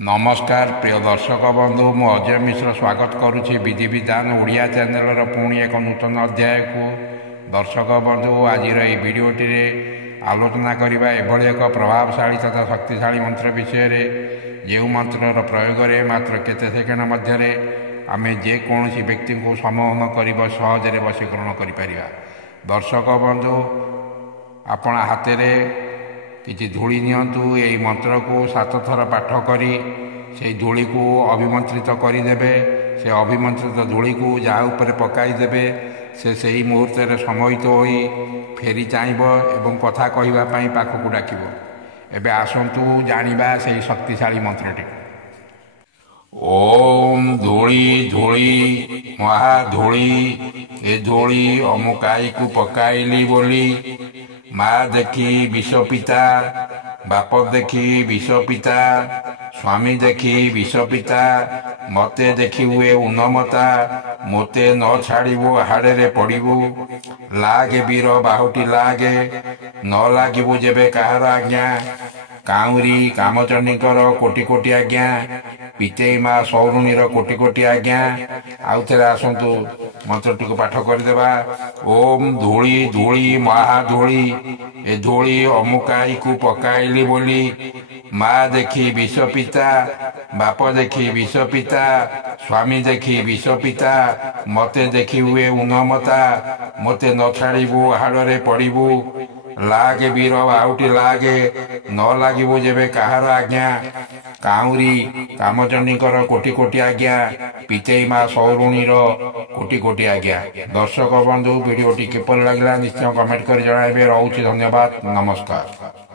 नमस्कार प्रिय दर्शक बंधु मु अजय मिश्र स्वागत करुच्ची विधि विधान ओडिया चैनल पुणी एक नूतन अध्याय को दर्शक बंधु आज भिडटी आलोचना करने एभली एक प्रभावशाली तथा शक्तिशाली मंत्र विषय जो मंत्र प्रयोग मात्र केते सेकेंड मध्य आम जेकोसी व्यक्ति को सम्मोहन कर सहजरे वशीकरण कर। दर्शक बंधु आपण हाथ किसी धूली नियंतु यही मंत्र को 7 थर पाठ करी से धूली को अभिमंत्रित करदे। से अभिमंत्रित धूली को जहाँ ऊपर पकईदे से सही मुहूर्त समोहित हो फेरी चाहब एवं कथा कहवाई पाखक डाक। एवं आसतु जाना से शक्तिशाली मंत्रटी। ओम धूली धूली महाधूली ए धूली अमुकाई को पकाइली बोली माँ देखी विषपिता बाप देखी विषपिता स्वामी देखी विषपिता मते देखी हुए उन्नमता मोते न छाड़ू हाड़े पड़ू लागे वीर बाहुटी लागे न लगे जेबे कहार आज्ञा काउरी कामचंडीकर कोटि कोटि आज्ञा पितेई माँ सौरुणीर कोटि कोटि आज्ञा। आउ थे आसतु मंत्रटी को पाठ करदेवा। ओम धूली धूली महाधूली ए धूली अमुकाई को पकाइली बोली माँ देखी विषपिता बाप देखी विषपिता स्वामी देखी विषपिता मते देखी हुए उन्नमता मोते न छाड़ू हाड़े पड़ू लागे वीर बाहुटी लागे न लगे जेबे कहार आज्ञा काउरी कामचंडीकर कोटि कोटि आज्ञा पितेई माँ सौरुणीर कोटि कोटि आज्ञा। दर्शक बंधु वीडियोटी किपर लगे निश्चय कमेंट कर जणाइबे। रहुछि धन्यवाद नमस्कार।